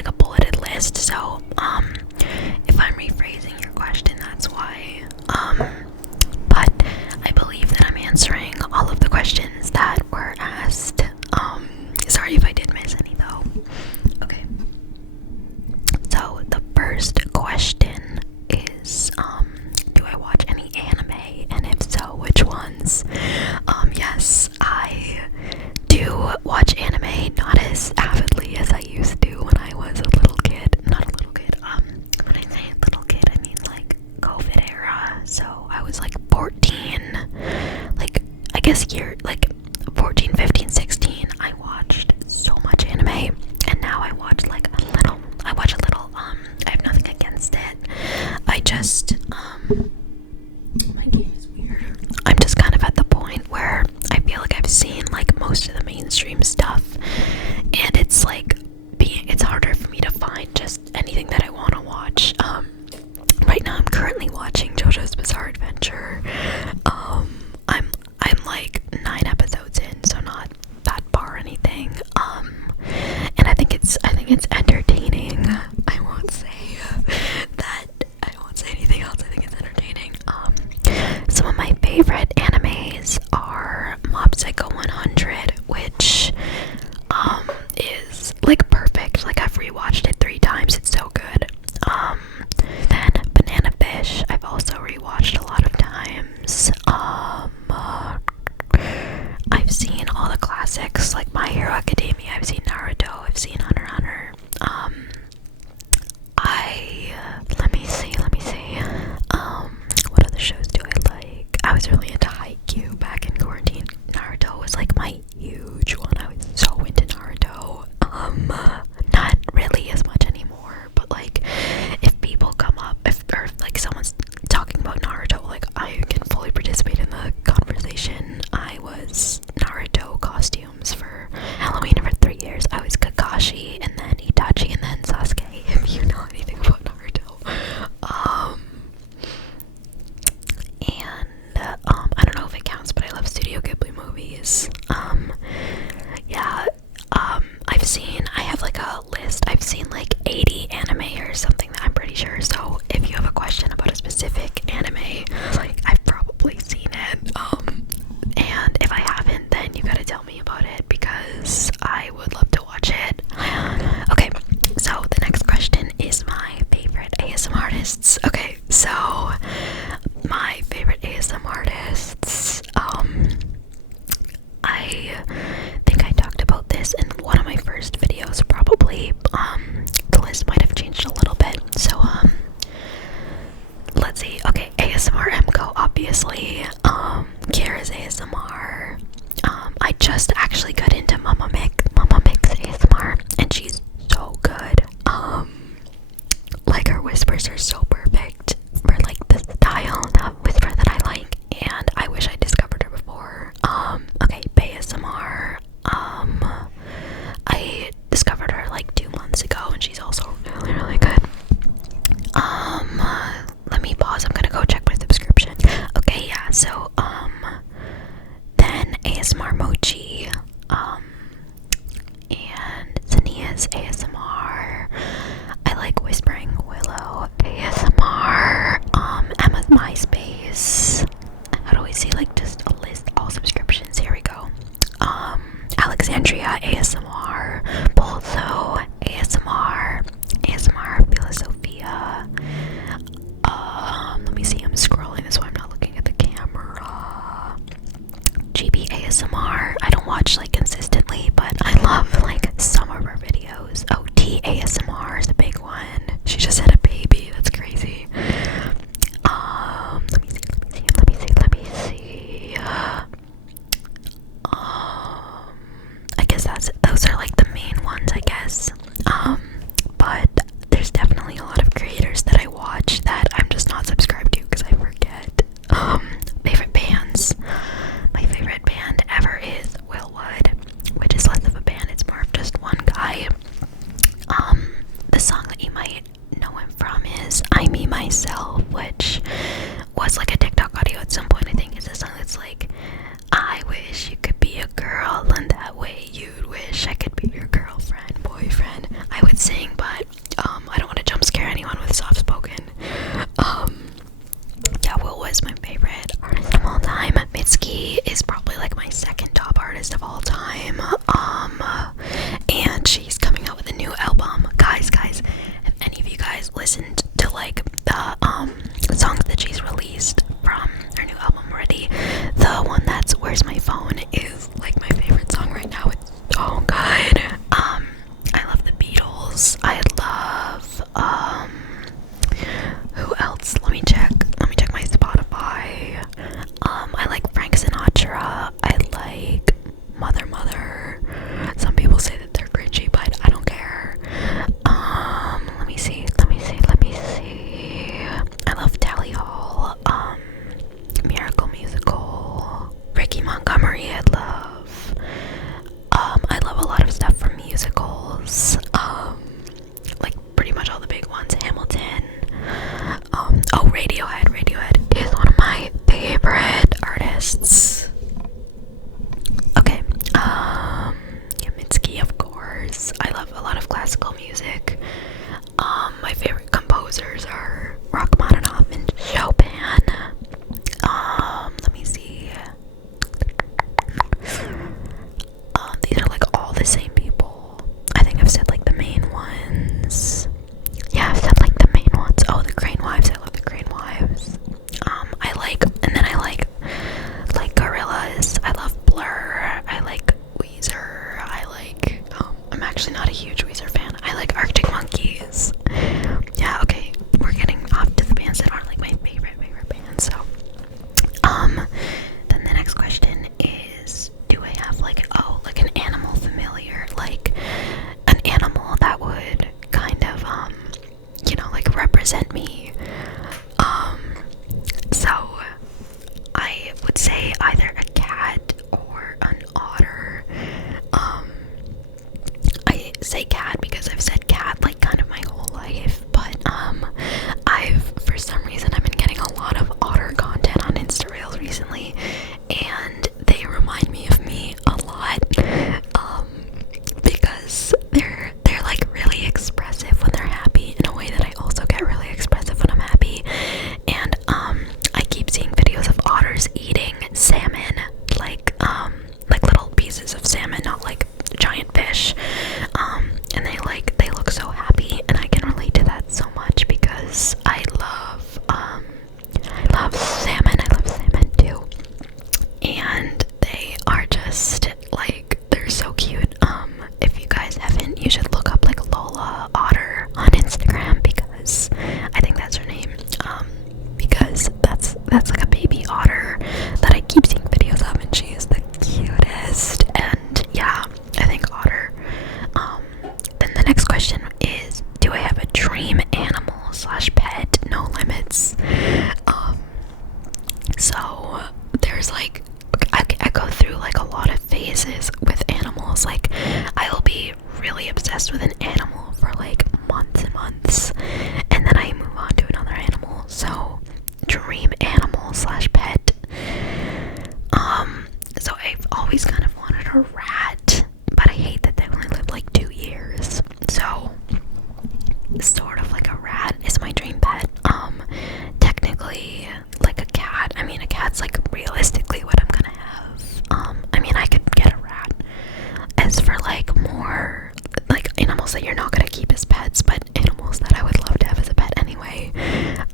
like a bulleted list, so if I'm rephrasing your question, that's why. But I believe that I'm answering all of the questions that were asked. Sorry if I did miss any though. Okay. So the first question is, do I watch any anime? And if so, which ones? Yes, I do watch anime, not as avidly as I used to when I was a little kid. Not a little kid, when I say little kid, I mean like COVID era. So I was like 14, like I guess like 14, 15, 16. I watched so much anime, and now I watch like a little. I have nothing against it. I just my game is weird. I'm just kind of at the point where I feel like I've seen like most of the mainstream stuff, and it's like it's harder for me to find just anything that I want to watch. Right now I'm currently watching JoJo's Bizarre Adventure. I'm like 9 episodes in, so not that far or anything. And I think it's entertaining. I won't say anything else. I think it's entertaining. Some of my favorite animes are Mob Psycho 100, which is like perfect. Like I've rewatched it 3 times. It's so good. Then Banana Fish, I've also rewatched a lot of times. I've seen all the classics like My Hero Academia. I've seen Naruto. I've seen Hunter x Hunter. Let me see. What other shows do I like? I was really into Haikyuu back in quarantine. Naruto was like my huge one. I was so into Naruto. Not really as much anymore, but like if people come up, or like someone's talking about Naruto, like I can fully participate in the conversation. I was Naruto costumes for Halloween for 3 years. I was Kakashi, and then Itachi, and then Sasuke, if you know anything about Naruto. I don't know if it counts, but I love Studio Ghibli movies. I have like a list. I've seen like 80 anime or something that I'm pretty sure. So if you have a question about a specific anime, like I've probably seen it. And if I haven't, then you gotta tell me about it because I would love to watch it. Okay, so the next question is my favorite ASMR artists. Okay, so my favorite ASMR artists, I think I talked about this in one of my first videos, probably. The list might have changed a little bit. So, let's see. Okay, ASMR MCO, obviously. Kira's ASMR. I just actually got into Mama Mix ASMR, and she's so good. Like her whispers are so perfect for like the style, the whisper that I like, and I wish I discovered her before. Okay, ASMR. I discovered her like 2 months ago, and she's also really, really good. Let me pause. I'm gonna go check my subscription. Okay, yeah. So, then ASMR Mochi, and Zania's ASMR. I like Whispering Willow ASMR. Emma's MySpace. How do we see like just a list, all subscriptions? Here we go. Alexandria ASMR, Bolso ASMR, ASMR Philosophia. Let me see, I'm scrolling this way, I'm not looking at the camera. GB ASMR, I don't watch like consistently, but I love like some of her videos. OT ASMR is a big one. She just had a baby, that's crazy. Let me see. I guess those are like the main ones, I guess. But there's definitely a lot of creators that I watch that I'm just not subscribed to because I forget. Favorite bands. My favorite band ever is Willwood, which is less of a band, it's more of just one guy. The song that you might know him from is I Me Myself, which was like a TikTok audio at some point. I think it's a song that's like, I wish you could be a girl, and that way you'd wish I could be your girlfriend. Boy, boyfriend. I would sing, but I don't want to jump scare anyone with soft spoken. Yeah, Will was my favorite artist of all time. Mitski is probably like my second top artist of all time. And she's coming out with a new album. Guys, have any of you guys listened to like the songs that she's released from her new album already? The one that's Where's My Phone is like my favorite song right now. It's so good. I love the Beatles. I love who else? Let me check my Spotify. I like Frank Sinatra. I like Mother. Some people say that they're cringy, but I don't care. Let me see. I love Tally Hall. Miracle Musical. Ricky Montgomery, I love. I love a lot of stuff from musicals. Like pretty much all the big ones. Hamilton. Radiohead is one of my favorite artists. Okay. Mitski, of course. I love a lot of classical music. My favorite composers are Rachmaninoff and Chopin. Let me see. These are like all the same people. I think I've said like the main ones. Yeah, I've said like the main ones. Oh, the Crane Wives. I love the Crane Wives. I like Gorillaz. I love Blur. I like Weezer. I'm actually not a huge Weezer fan. I like Arctic Monkeys. Yeah, okay. We're getting off to the bands that aren't like my favorite bands. So, then the next question is, do I have like an animal familiar, like an animal that would kind of like represent me? So I would say either a cat or an otter. I say cat because I've said cat like kind of my whole life, but for some reason I've been getting a lot of otter content on Insta Reels recently, and they remind me of me a lot, because they're like really expressive when they're happy in a way that I also get really expressive when I'm happy. And I keep seeing videos of otters eating salmon, like little pieces of salmon, not like giant fish. And they look so happy, and I can relate to that so much because I love salmon. I love salmon too. And they are just like, they're so cute. If you guys haven't, you should look up like Lola Otter on Instagram, because I think that's her name. Because that's like a baby otter that I keep seeing videos of, and she is the cutest. And yeah, I think otter. Then the next question is, do I have a dream animal / pet? No limits. So there's like, I go through like a lot of phases with animals. Like, I will be really obsessed with an animal for like months and months, and then I move on to another animal. So dream animal / pet. So I've always kind of wanted a rat, but I hate that they only live like 2 years. So sort of like a rat is my dream pet. Technically like a cat. I mean, a cat's like realistically what I'm gonna have. I mean, I could get a rat. As for like more like animals that you're not gonna keep as pets, but animals that I would love to have as a pet anyway,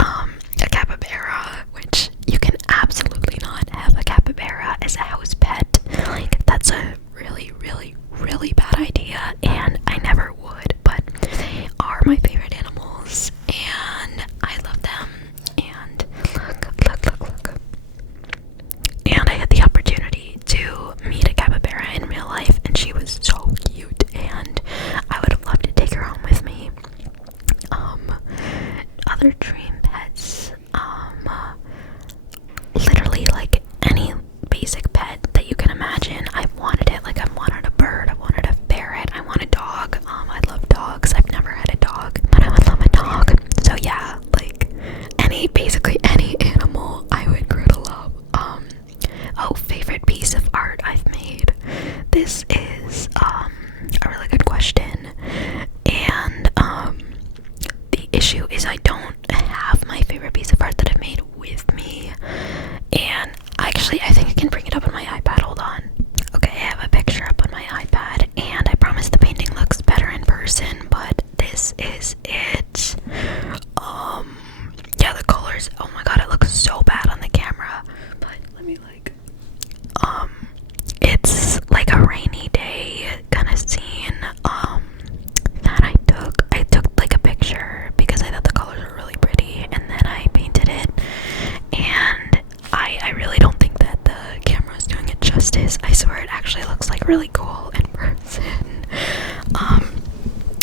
a capybara, which you can absolutely not have a capybara as a house pet. Like, that's a really bad idea, and I never would, but they are my favorite animals, and I love them. And look. And I had the opportunity to meet a capybara in real life, and she was so cute, and I would have loved to take her home with me. Other dream pets, literally like any basic pet that you can imagine. I've wanted it. Like, I've wanted a bird, I wanted a ferret, I want a dog. I love dogs. I've never had a dog, but I would love a dog. So yeah, like basically any animal I would grow to love. Favorite piece of art I've made. This is a really good question. it. Yeah, the colors, oh my god, it looks so bad on the camera. But let me it's like a rainy day kind of scene, that I took like a picture because I thought the colors were really pretty, and then I painted it, and I really don't think that the camera is doing it justice. I swear it actually looks like really cool in person.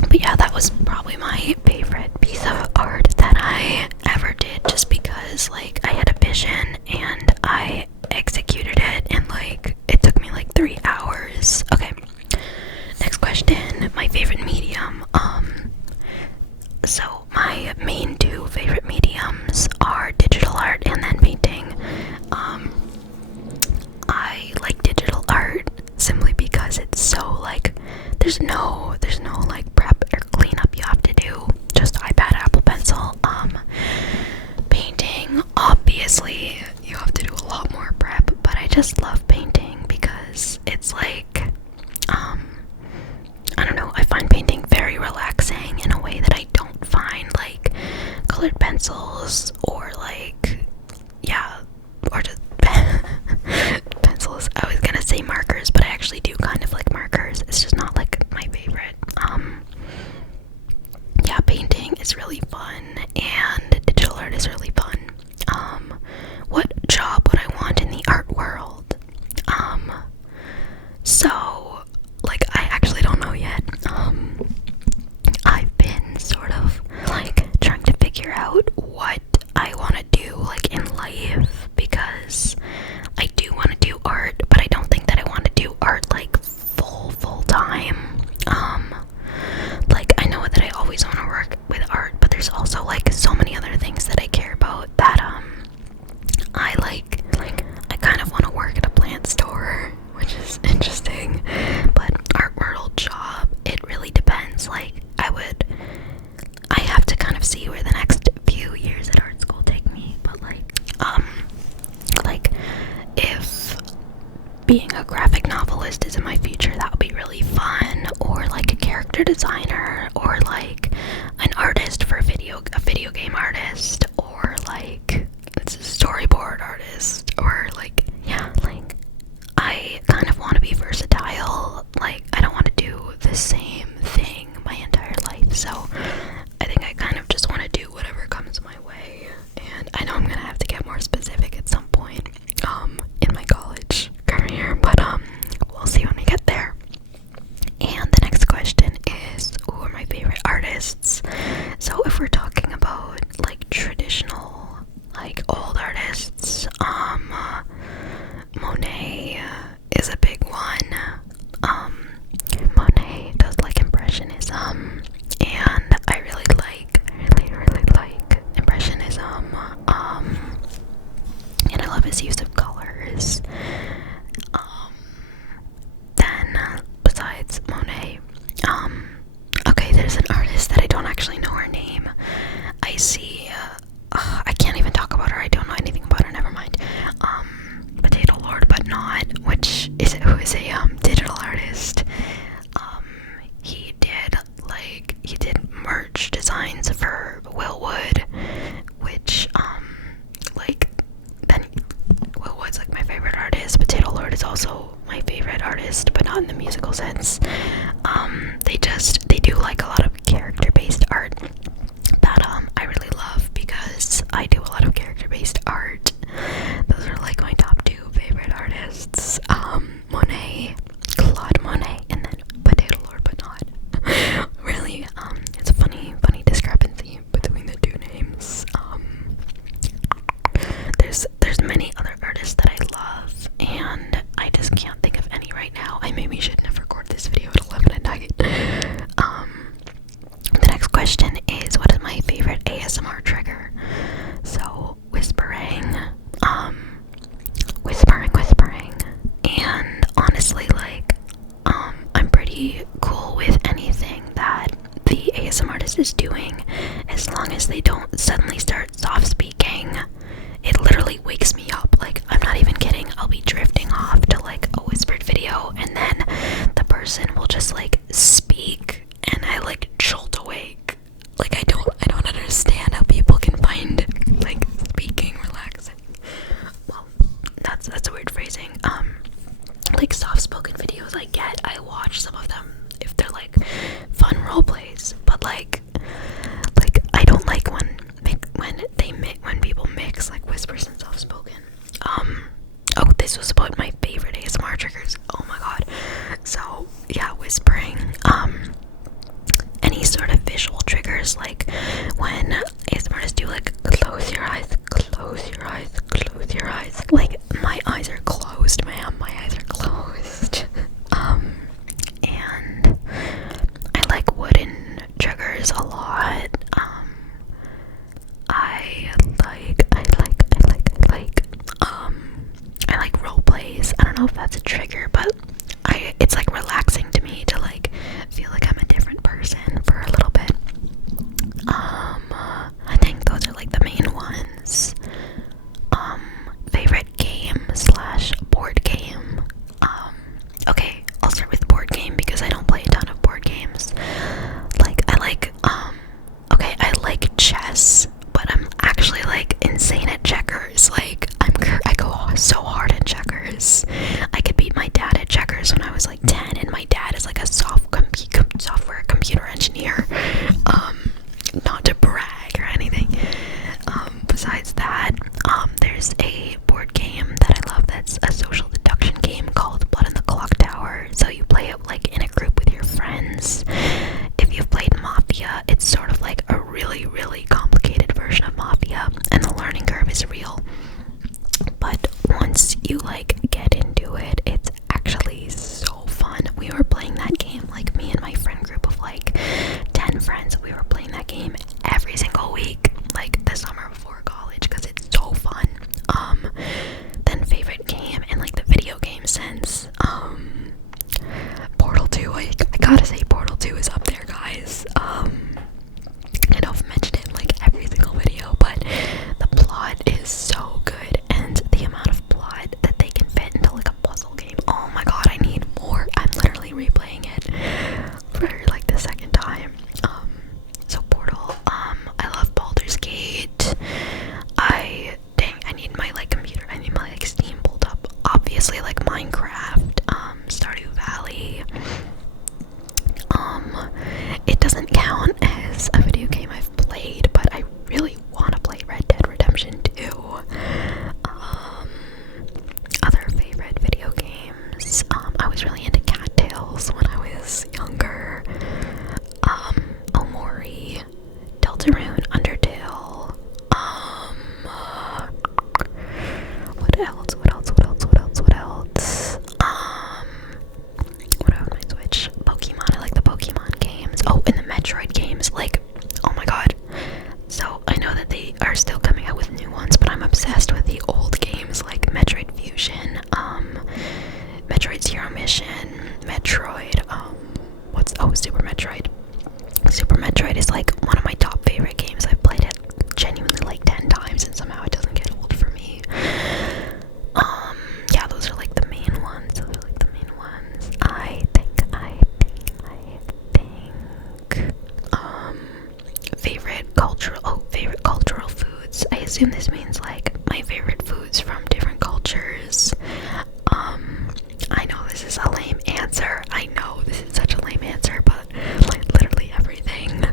But yeah, that was probably my favorite piece of art that I ever did, just because like I had a vision and I executed it, and like it took me like 3 hours. Okay, next question. My favorite medium. So my main two favorite mediums are digital art and then painting. I like digital art simply because it's so like there's no like prep or cleanup you have to do. Just iPad, Apple Pencil. Painting, obviously you have to do a lot more prep, but I just love painting because it's like I don't know, I find painting very relaxing in a way that I don't find like colored pencils or like, yeah, or just pencils. I was gonna say markers, but I actually do kind of like markers. It's just not like my favorite. Yeah, painting is really fun and digital art is really fun. What job would I want in the art world? So like I actually don't know yet. I've been sort of like trying to figure out what I want to do like in life, because I do want to do art, but I don't think that I want to do art like full time. Like I know that I always want to work with art, but there's also like so many other things that I care about that I like I kind of want to work at a plant store, which is interesting. But art world job, it really depends. Like I have to kind of see where the next few years at art school take me, but like if being a graphic novelist is in my future, that would be really fun. Or like a character designer, or like an artist for a video game artist, or like it's a storyboard artist, or like, yeah, like I kind of want to be versatile. Like I don't want to do the same thing my entire life, so I think I kind of just want to do whatever comes my way. And I know I'm gonna have to get more specific at some point in my college career, but we'll see when we get there. And the next question is, who are my favorite artists? So if we're talking about like traditional, like old artists, Monet is a big one. Monet does like impressionism, and I really like impressionism. And I love his use of colors. Then besides Monet, okay, there's an artist that I don't actually know her name. I see, I can't even talk about her. I don't know anything about her. Never mind. Potato Lord, but not, who is a digital artist. He did merch designs for Willwood, which then Willwood's like my favorite artist. Potato Lord is also my favorite artist, but not in the musical sense. They do like a lot of character-based art that I really love, because I do a lot of character-based art. Those are like my top two favorite artists. Monet, Claude Monet, and then Potato Lord, but not. Really, it's a funny discrepancy between the two names. There's many other artists that I love, and I just can't think of any right now. I maybe shouldn't have recorded this video at 11 at night. The next question is, what is my favorite ASMR trigger? So whispering, and honestly, like, I'm pretty cool with anything that the ASMR artist is doing, as long as they don't suddenly start soft speaking. It literally wakes me up. Like, I'm not even kidding. I'll be drifting off to like a whispered video, and then the person will just like speak, and I like jolt awake. Like, Deltarune, Undertale. What else? What on my Switch? Pokemon. I like the Pokemon games. Oh, and the Metroid games. Like, oh my god. So I know that they are still coming out with new ones, but I'm obsessed with the old games like Metroid Fusion, Metroid Zero Mission, Metroid, Super Metroid. Super Metroid is like one of my top favorite games. I've played it genuinely like 10 times and somehow it doesn't get old for me. Yeah, those are like the main ones. I think. Favorite cultural foods. I assume this means like my favorite foods from different cultures. I know this is a lame answer. I know this is such a lame answer, but like literally everything.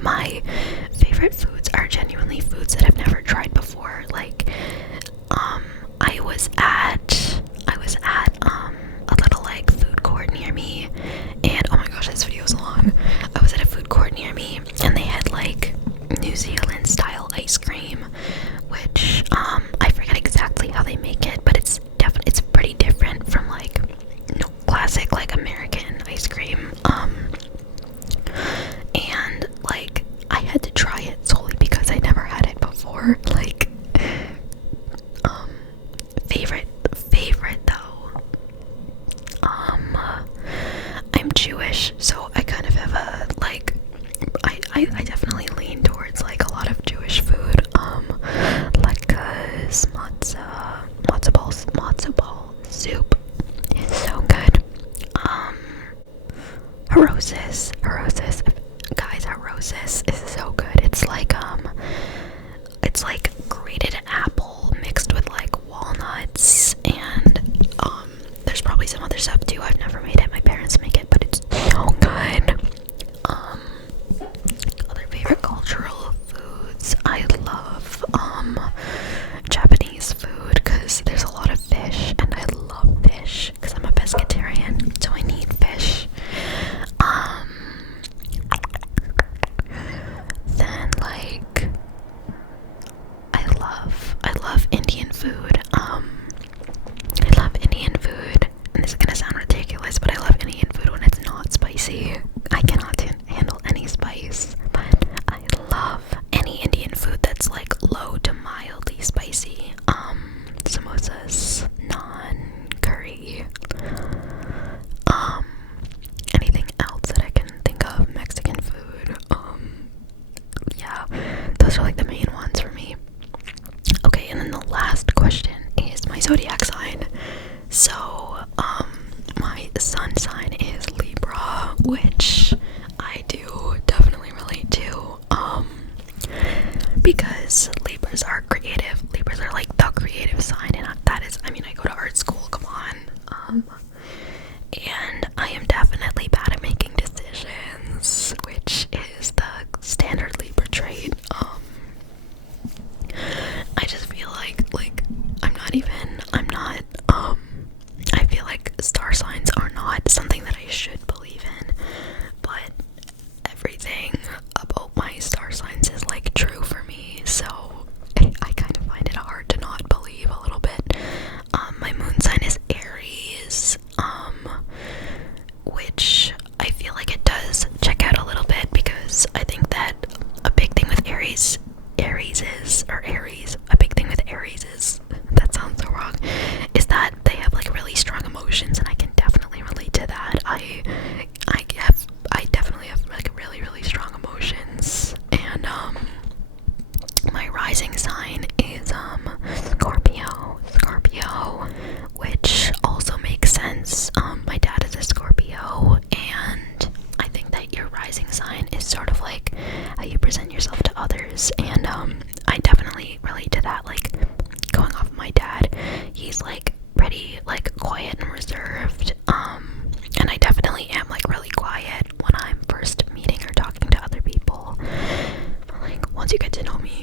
My favorite foods are genuinely foods that I've never tried before. Like, I was at a little like food court near me, and oh my gosh, this video is long. I was at a food court near me, and they had like New Zealand style ice cream, which I forget exactly how they make it, but it's pretty different from like classic like American ice cream. And like I had to try it solely because I never had it before. Like, favorite though. I'm Jewish, so I kind of have a like. I definitely lean towards like a lot of Jewish food. Latkes, matzo ball soup is so good. Harosis, guys, harosis is so good. It's like grated apple mixed with like walnuts, and there's probably some other stuff too. I've never made it. My parents make it, but it's so good. Other favorite cultural foods. I love Japanese food because there's a lot of fish, and I love fish because I'm a pescatarian, so I need fish. Then like I love Indian food. I love Indian food, and this is gonna sound ridiculous, but I love Indian food when it's not spicy. I cannot handle any spice, but I love any Indian food that's like low to mildly spicy. Samosas, naan, curry, anything else that I can think of, Mexican food. Yeah, those are like the main ones for me. Okay, and then the last question is my zodiac sign. So, my sun sign is Libra, which I do definitely relate to, because Libras are creative. Libras are like the creative sign, and that is, I mean, I go to art school, come on. And I am definitely bad at making decisions, which is the standard Libra trait. I just feel like I feel like star signs are not something that I should believe in, but everything about my star signs is like true for me, so I kind of find it hard to not believe a little bit. My moon sign is Aries, which I feel like it does check out a little bit, because I think that a big thing with Aries, that sounds so wrong, is that they have like really strong emotions, and I can definitely relate to that. I definitely have like really, really strong emotions, and my rising sign is Scorpio, which also makes sense. My dad is a Scorpio, and I think that your rising sign is sort of like how you present yourself to others, and I definitely relate to that. Like, going off of my dad, he's like pretty like quiet and reserved, and I definitely am like really quiet when I'm first meeting or talking to other people, but like once you get to know me,